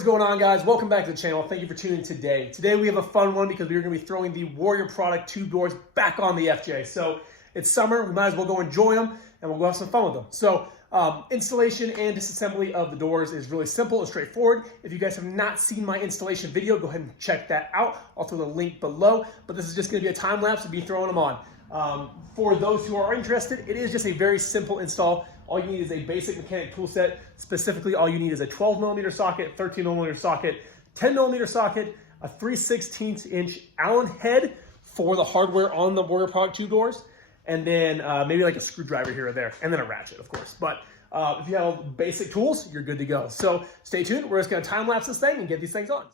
is going on, guys? Welcome back to the channel. Thank you for tuning in today. Today we have a fun one because we're going to be throwing the Warrior product tube doors back on the FJ. So it's summer, we might as well go enjoy them and we'll go have some fun with them. So installation and disassembly of the doors is really simple and straightforward. If you guys have not seen my installation video, go ahead and check that out. I'll throw the link below, but this is just going to be a time lapse to be throwing them on. For those who are interested, it is just a very simple install. All you need is a basic mechanic tool set. Specifically, all you need is a 12mm socket, 13mm socket, 10mm socket, a 3/16 inch Allen head for the hardware on the Warrior product tube doors, and then maybe like a screwdriver here or there, and then a ratchet, of course. But if you have basic tools, you're good to go. So stay tuned. We're just going to time lapse this thing and get these things on.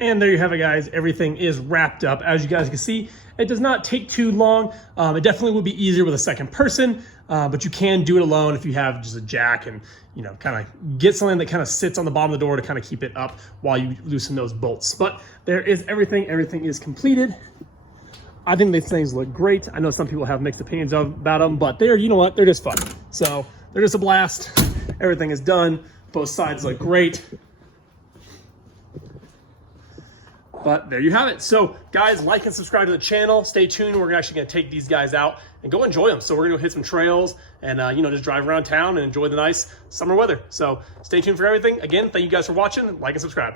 And there you have it, guys. Everything is wrapped up. As you guys can see, it does not take too long. It definitely would be easier with a second person, but you can do it alone if you have just a jack and, you know, kind of get something that kind of sits on the bottom of the door to kind of keep it up while you loosen those bolts. But there is everything. Everything is completed. I think these things look great. I know some people have mixed opinions about them, but they're, you know what, they're just fun. So they're just a blast. Everything is done. Both sides look great. But there you have it. So guys, like and subscribe to the channel. Stay tuned. We're actually going to take these guys out and go enjoy them. So we're going to go hit some trails and, you know, just drive around town and enjoy the nice summer weather. So stay tuned for everything. Again, thank you guys for watching. Like and subscribe.